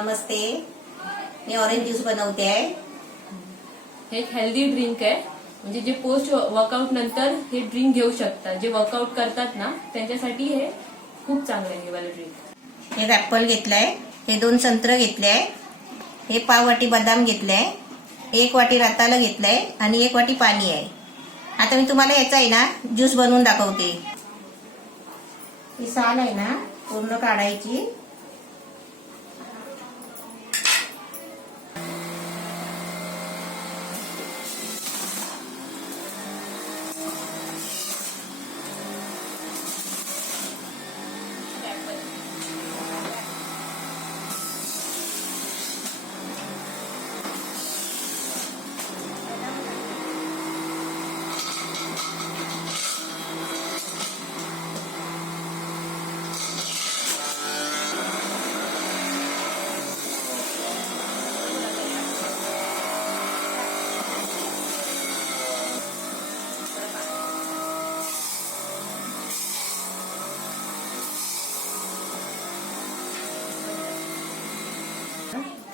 नमस्ते, मी orange juice बनवते आहे. हे एक हेल्दी ड्रिंक आहे. म्हणजे जे पोस्ट वर्कआउट नंतर हे ड्रिंक घेऊ शकतात. जे वर्कआउट करतात ना त्यांच्यासाठी हे खूप चांगलं आहे हे वाला ड्रिंक. एक ऍपल घेतलाय, हे 2 संत्र घेतले, हे पाव वाटी बदाम घेतले, 1 वाटी रताळं घेतलंय आणि 1 वाटी पाणी आहे. आता मी तुम्हाला याचा आहे ना ज्यूस बनवून दाखवते. ही साल आहे ना पूर्ण काढायची.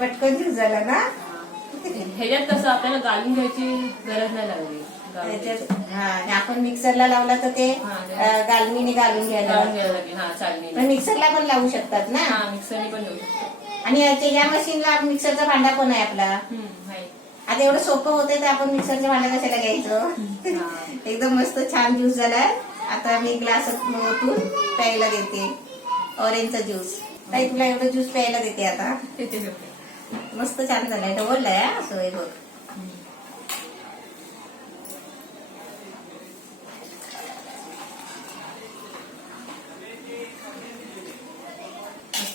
पटकन ज्यूस झाला ना. ह्याच्यात कसं आपल्याला घालून घ्यायची गरज नाही लागली. आपण मिक्सरला लावला तर ते गालमीने घालून घ्यायला लागली. हा चालली. पण मिक्सरला पण लावू शकतात ना. हा मिक्सरने पण घेऊ शकतो. आणि या मशीनला मिक्सरचा भांडा पण आहे आपला. आता एवढं सोपं होतंय तर आपण मिक्सरच्या भांड्या कशाला घ्यायचं. एकदम मस्त छान ज्यूस झालाय. आता मी ग्लासात ओतून प्यायला देते ऑरेंजचा ज्यूस. ताई तुला एवढं ज्यूस प्यायला देते आता. मस्त छान झालाय. ढवळलाय असं हे बघ.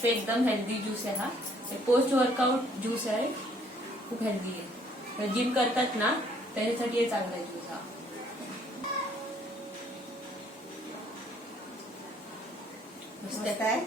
एकदम हेल्दी ज्यूस आहे हा. पोस्ट वर्कआउट ज्यूस आहे. खूप हेल्दी आहे. जिम करतात ना त्याच्यासाठी हे चांगला आहे ज्यूस हा. मस्त आहे.